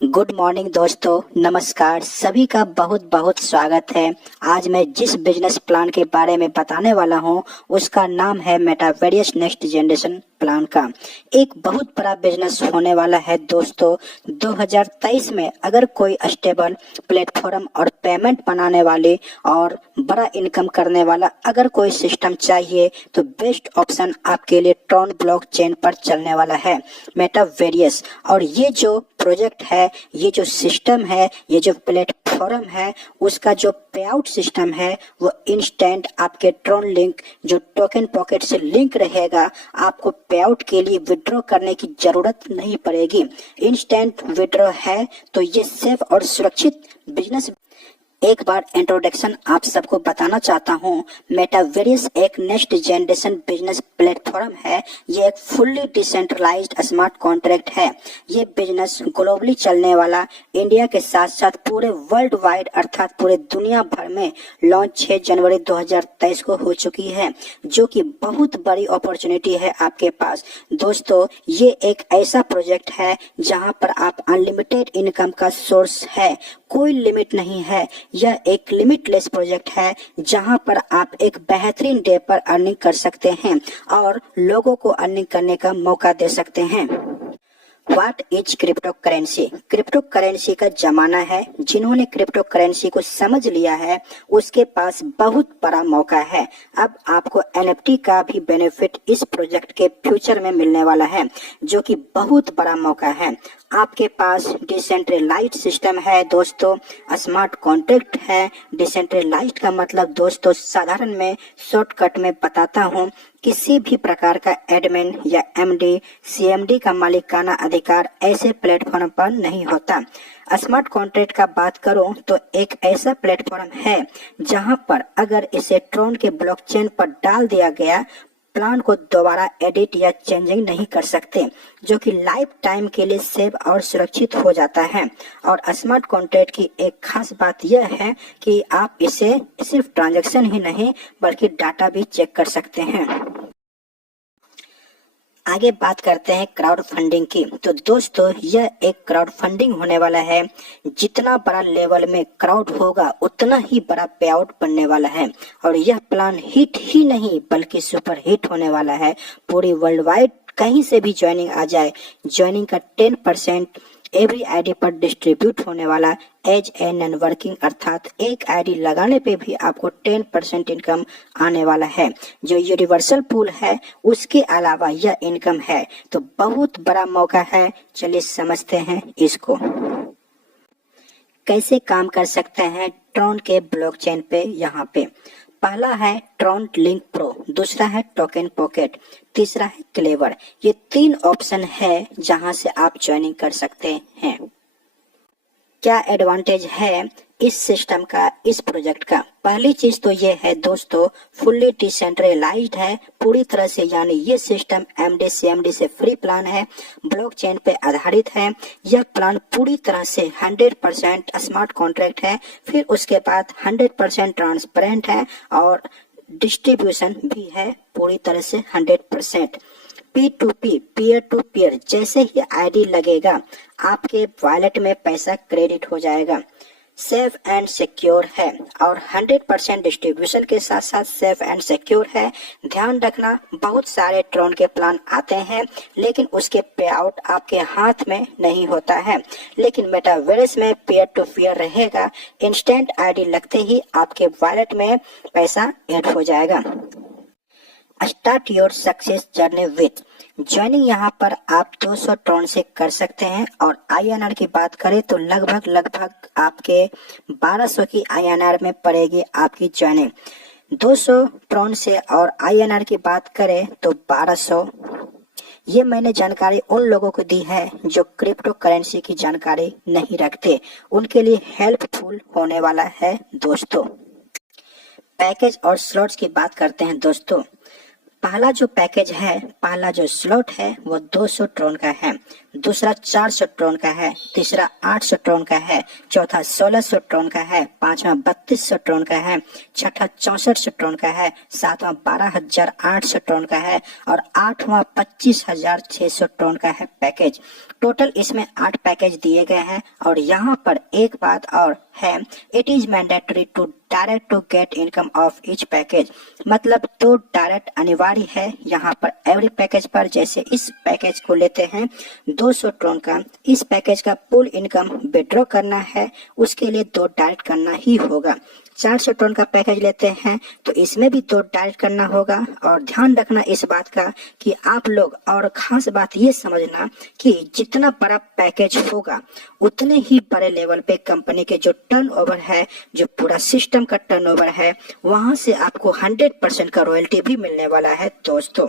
Good morning दोस्तों, नमस्कार। सभी का बहुत बहुत स्वागत है। आज मैं जिस बिजनेस प्लान के बारे में बताने वाला हूं उसका नाम है मेटावेरियस नेक्स्ट जनरेशन प्लान का। एक बहुत बड़ा बिजनेस होने वाला है दोस्तों। 2023 में अगर कोई स्टेबल प्लेटफॉर्म और पेमेंट बनाने वाले और बड़ा इनकम करने वाला अगर कोई सिस्टम चाहिए तो बेस्ट ऑप्शन आपके लिए ट्रॉन ब्लॉकचेन पर चलने वाला है मेटावेरियस। और ये जो प्रोजेक्ट है, ये जो सिस्टम है, ये जो प्लेटफॉर्म है, उसका जो पे आउट सिस्टम है वो इंस्टेंट आपके ट्रॉन लिंक जो टोकन पॉकेट से लिंक रहेगा, आपको पे आउट के लिए विड्रॉ करने की जरूरत नहीं पड़ेगी। इंस्टेंट विड्रॉ है तो ये सेफ और सुरक्षित बिजनेस। एक बार इंट्रोडक्शन आप सबको बताना चाहता हूँ। मेटावेरियस एक नेक्स्ट जनरेशन बिजनेस प्लेटफॉर्म है। ये एक फुल्ली डिसेंट्रलाइज्ड स्मार्ट कॉन्ट्रैक्ट है। ये बिजनेस ग्लोबली चलने वाला, इंडिया के साथ साथ पूरे वर्ल्ड वाइड अर्थात पूरे दुनिया भर में लॉन्च 6 जनवरी 2023 को हो चुकी है, जो कि बहुत बड़ी अपॉर्चुनिटी है आपके पास। दोस्तों, ये एक ऐसा प्रोजेक्ट है जहाँ पर आप अनलिमिटेड इनकम का सोर्स है, कोई लिमिट नहीं है। यह एक लिमिटलेस प्रोजेक्ट है जहां पर आप एक बेहतरीन डे पर अर्निंग कर सकते हैं और लोगों को अर्निंग करने का मौका दे सकते हैं। What is crypto currency? Crypto currency का जमाना है। जिन्होंने क्रिप्टो करेंसी को समझ लिया है उसके पास बहुत बड़ा मौका है। अब आपको एनएफटी का भी बेनिफिट इस प्रोजेक्ट के फ्यूचर में मिलने वाला है, जो कि बहुत बड़ा मौका है। आपके पास डिसेंट्रलाइज्ड सिस्टम है दोस्तों, स्मार्ट कॉन्ट्रैक्ट है। डिसेंट्रलाइज्ड का मतलब दोस्तों साधारण में शॉर्टकट में बताता हूँ, किसी भी प्रकार का एडमिन या एमडी सीएमडी का मालिकाना अधिकार ऐसे प्लेटफॉर्म पर नहीं होता। स्मार्ट कॉन्ट्रैक्ट का बात करूं तो एक ऐसा प्लेटफॉर्म है जहां पर अगर इसे ट्रॉन के ब्लॉकचेन पर डाल दिया गया, प्लान को दोबारा एडिट या चेंजिंग नहीं कर सकते, जो कि लाइफ टाइम के लिए सेफ और सुरक्षित हो जाता है। और स्मार्ट कॉन्ट्रैक्ट की एक खास बात यह है कि आप इसे सिर्फ ट्रांजैक्शन ही नहीं बल्कि डाटा भी चेक कर सकते हैं। आगे बात करते हैं क्राउड फंडिंग की। तो दोस्तों, यह एक क्राउड फंडिंग होने वाला है। जितना बड़ा लेवल में क्राउड होगा उतना ही बड़ा पे आउट बनने वाला है। और यह प्लान हिट ही नहीं बल्कि सुपर हिट होने वाला है। पूरी वर्ल्ड वाइड कहीं से भी ज्वाइनिंग आ जाए, ज्वाइनिंग का 10% एवरी आईडी पर डिस्ट्रीब्यूट होने वाला एज ए नॉन वर्किंग, अर्थात एक आईडी लगाने पे भी आपको 10% इनकम आने वाला है। जो यूनिवर्सल पूल है उसके अलावा यह इनकम है, तो बहुत बड़ा मौका है। चलिए समझते हैं इसको कैसे काम कर सकते हैं ट्रॉन के ब्लॉकचेन पे। यहाँ पे पहला है ट्रॉन लिंक प्रो, दूसरा है टोकन पॉकेट, तीसरा है क्लेवर। ये 3 ऑप्शन है जहां से आप ज्वाइनिंग कर सकते हैं। क्या एडवांटेज है इस सिस्टम का, इस प्रोजेक्ट का? पहली चीज तो ये है दोस्तों, फुल्ली डिसेंट्रलाइज्ड है पूरी तरह से, यानी ये सिस्टम एमडी सीएमडी से फ्री प्लान है, ब्लॉकचेन पे आधारित है। यह प्लान पूरी तरह से 100% स्मार्ट कॉन्ट्रैक्ट है, फिर उसके बाद 100% ट्रांसपेरेंट है और डिस्ट्रीब्यूशन भी है पूरी तरह से 100%। P2P, पीयर टू पीयर, जैसे ही आईडी लगेगा आपके वॉलेट में पैसा क्रेडिट हो जाएगा। सेफ एंड सिक्योर है और 100% डिस्ट्रीब्यूशन के साथ साथ सेफ एंड सिक्योर है। ध्यान रखना, बहुत सारे ट्रॉन के प्लान आते हैं लेकिन उसके पे आउट आपके हाथ में नहीं होता है, लेकिन मेटावेरियस में पीयर टू पीयर रहेगा। इंस्टेंट आईडी लगते ही आपके वॉलेट में पैसा ऐड हो जाएगा। Start your success journey with joining. यहाँ पर आप 200 ट्रॉन से कर सकते हैं और आईएनआर की बात करें तो लगभग आपके 1200 की आईएनआर में पड़ेगी आपकी ज्वाइनिंग। 200 ट्रॉन से और आईएनआर की बात करें तो 1200। ये मैंने जानकारी उन लोगों को दी है जो क्रिप्टो करेंसी की जानकारी नहीं रखते, उनके लिए हेल्पफुल होने वाला है दोस्तों। पैकेज और स्लॉट्स की बात करते हैं दोस्तों। पहला जो पैकेज है, पहला जो स्लॉट है वो 200 ट्रॉन का है। दूसरा 400 ट्रॉन का है, तीसरा 800 ट्रॉन का है, चौथा 1600 ट्रॉन का है, पांचवा 3200 ट्रॉन का है, छठा 6400 ट्रॉन का है, सातवां 12800 ट्रॉन का है और आठवां 25600 ट्रॉन का है पैकेज। टोटल इसमें 8 पैकेज दिए गए हैं और यहाँ पर एक बात और है, it is mandatory to direct to get income of each package, मतलब तो डायरेक्ट अनिवार्य है यहाँ पर एवरी पैकेज पर। जैसे इस पैकेज को लेते हैं 200 ट्रॉन का, इस पैकेज का फुल इनकम विड्रॉ करना है, उसके लिए 2 डायरेक्ट करना ही होगा। 400 ट्रॉन का पैकेज लेते हैं तो इसमें भी 2 डायरेक्ट करना होगा। और ध्यान रखना इस बात का कि आप लोग, और खास बात ये समझना कि जितना बड़ा पैकेज होगा उतने ही बड़े लेवल पे कंपनी के जो टर्नओवर है, जो पूरा सिस्टम का टर्नओवर है, वहां से आपको 100% का रॉयल्टी भी मिलने वाला है दोस्तों।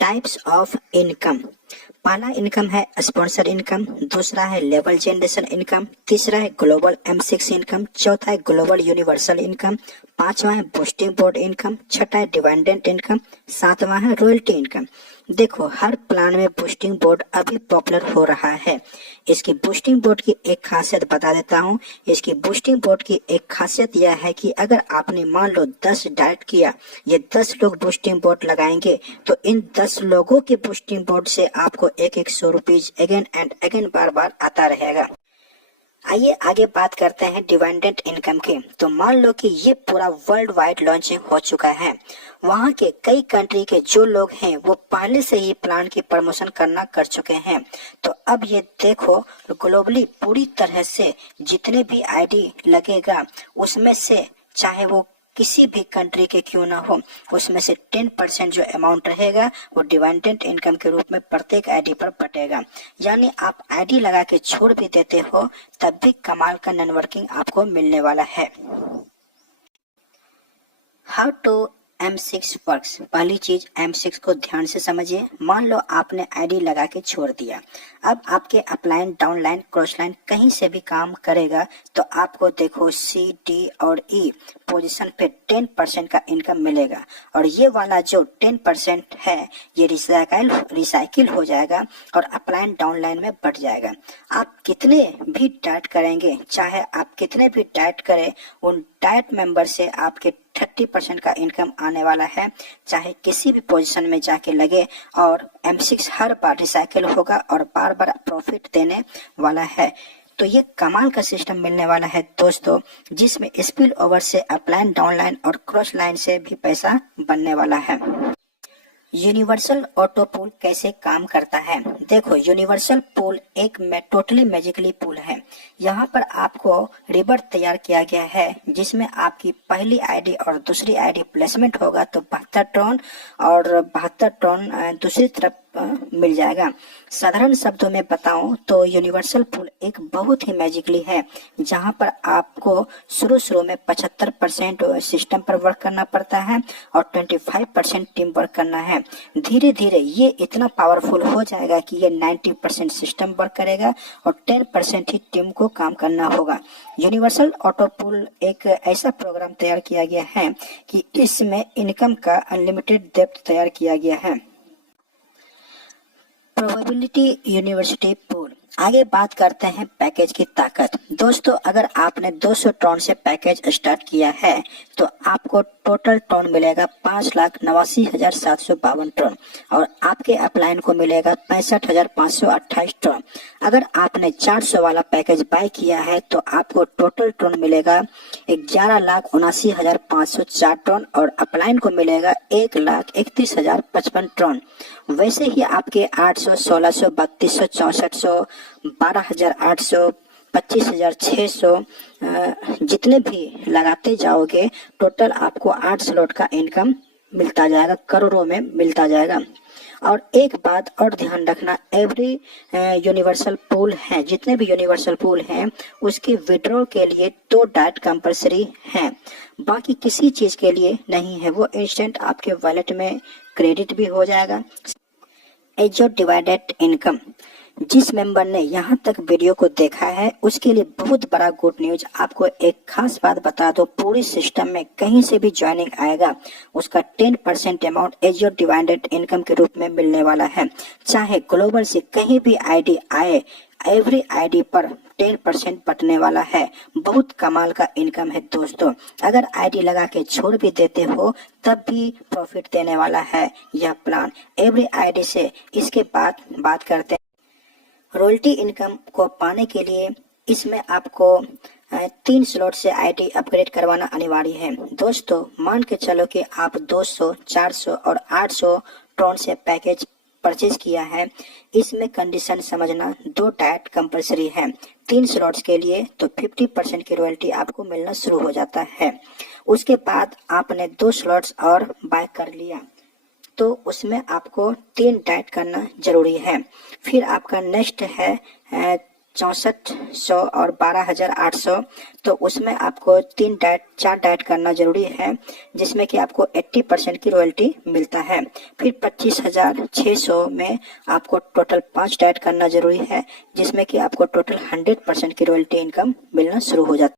टाइप्स ऑफ इनकम, पहला इनकम है स्पॉन्सर इनकम, दूसरा है लेवल जनरेशन इनकम, तीसरा है ग्लोबल M6 इनकम, चौथा है ग्लोबल यूनिवर्सल इनकम, पांचवा है बूस्टिंग बोर्ड इनकम, छठा है डिविडेंड इनकम, सातवां है रॉयल्टी इनकम। देखो हर प्लान में बूस्टिंग बोर्ड अभी पॉपुलर हो रहा है। इसकी बूस्टिंग बोर्ड की एक खासियत बता देता हूँ। इसकी बूस्टिंग बोर्ड की एक खासियत यह है कि अगर आपने मान लो 10 डायरेक्ट किया, ये 10 लोग बूस्टिंग बोर्ड लगाएंगे तो इन 10 लोगों के बूस्टिंग बोर्ड से आपको एक 100 रुपीज अगेन एंड अगेन बार बार आता रहेगा। आइए आगे बात करते हैं डिविडेंड इनकम की। तो मान लो कि ये पूरा वर्ल्ड वाइड लॉन्चिंग हो चुका है, वहाँ के कई कंट्री के जो लोग हैं वो पहले से ही प्लान की प्रमोशन करना कर चुके हैं। तो अब ये देखो ग्लोबली पूरी तरह से जितने भी आईडी लगेगा उसमें से चाहे वो किसी भी कंट्री के क्यों ना हो, उसमें से 10% जो अमाउंट रहेगा वो डिविडेंड इनकम के रूप में प्रत्येक आईडी पर बटेगा। यानी आप आईडी लगा के छोड़ भी देते हो तब भी कमाल का नेटवर्किंग आपको मिलने वाला है। How to M6 works. पहली चीज M6 को ध्यान से समझिए। मान लो आपने आईडी लगा के छोड़ दिया, अब आपके अपलाइन डाउनलाइन क्रॉसलाइन कहीं से भी काम करेगा तो आपको देखो C, D और E पोजीशन पे 10% का इनकम मिलेगा और ये वाला जो 10% है ये रिसाइकिल हो जाएगा और अपलाइन डाउनलाइन में बढ़ जाएगा। आप कितने भी डाइट करेंगे, चाहे आप कितने भी डाइट करें, उन डाइट मेंबर से आपके 30% का इनकम आने वाला है, चाहे किसी भी पोजीशन में जाके लगे। और M6 हर बार रिसाइकिल होगा और बार बार प्रॉफिट देने वाला है। तो ये कमाल का सिस्टम मिलने वाला है दोस्तों, जिसमें स्पिल ओवर से अपलाइन डाउनलाइन और क्रॉस लाइन से भी पैसा बनने वाला है। यूनिवर्सल ऑटो पूल कैसे काम करता है? देखो यूनिवर्सल पूल एक टोटली मैजिकली पूल है। यहाँ पर आपको रिबर्ट तैयार किया गया है जिसमें आपकी पहली आईडी और दूसरी आईडी प्लेसमेंट होगा तो 72 ट्रॉन और 72 ट्रॉन दूसरी तरफ मिल जाएगा। साधारण शब्दों में बताऊं तो यूनिवर्सल पूल एक बहुत ही मैजिकली है जहां पर आपको शुरू में 75% सिस्टम पर वर्क करना पड़ता है और 25% टीम वर्क करना है। धीरे धीरे ये इतना पावरफुल हो जाएगा कि ये 90% सिस्टम वर्क करेगा और 10% ही टीम को काम करना होगा। यूनिवर्सल ऑटो पूल एक ऐसा प्रोग्राम तैयार किया गया है कि इसमें इनकम का अनलिमिटेड डेप्थ तैयार किया गया है। Probability university pool. आगे बात करते हैं पैकेज की ताकत। दोस्तों अगर आपने 200 ट्रॉन से पैकेज स्टार्ट किया है तो आपको टोटल ट्रॉन मिलेगा 5,89,752 ट्रॉन और आपके अपलाइन को मिलेगा 65,528 ट्रॉन। अगर आपने 400 वाला पैकेज बाय किया है तो आपको टोटल ट्रॉन मिलेगा 11,79,504 ट्रॉन और अपलाइन को मिलेगा 1,31,055 ट्रॉन। वैसे ही आपके 800, 1600, 3200, 6400, 12,800, 25,600 जितने भी लगाते जाओगे टोटल आपको 8 स्लॉट का इनकम मिलता जाएगा, करोड़ों में मिलता जाएगा। और एक बात और ध्यान रखना, एवरी यूनिवर्सल पूल है, जितने भी यूनिवर्सल पूल हैं उसके विड्रॉ के लिए 2 डाइट कंपलसरी हैं, बाकी किसी चीज के लिए नहीं है। वो इंस्टेंट आपके वॉलेट में क्रेडिट भी हो जाएगा। As divided income. जिस मेंबर ने यहाँ तक वीडियो को देखा है उसके लिए बहुत बड़ा गुड न्यूज। आपको एक खास बात बता दो, पूरे सिस्टम में कहीं से भी ज्वाइनिंग आएगा उसका 10% amount as your divided income के रूप में मिलने वाला है। चाहे ग्लोबल से कहीं भी आईडी आए, एवरी आईडी पर 10% बटने वाला है। बहुत कमाल का इनकम है दोस्तों। अगर आईडी लगा के छोड़ भी देते हो तब भी प्रॉफिट देने वाला है यह प्लान एवरी आईडी से। इसके बाद बात करते हैं रॉयल्टी इनकम को पाने के लिए। इसमें आपको 3 स्लॉट से आईडी अपग्रेड करवाना अनिवार्य है। दोस्तों मान के चलो कि आप 200, 400 और 800 ट्रॉन से पैकेज परचेज किया है। इसमें कंडीशन समझना, 2 डाइट कंपलसरी है 3 स्लॉट्स के लिए, तो 50% की रॉयल्टी आपको मिलना शुरू हो जाता है। उसके बाद आपने 2 स्लॉट्स और बाय कर लिया तो उसमें आपको 3 डाइट करना जरूरी है। फिर आपका नेक्स्ट है 6400 और 12800, तो उसमें आपको 4 डाइट करना जरूरी है, जिसमें कि आपको 80% की रॉयल्टी मिलता है। फिर 25600 में आपको टोटल 5 डाइट करना जरूरी है, जिसमें कि आपको टोटल 100% की रॉयल्टी इनकम मिलना शुरू हो जाता है।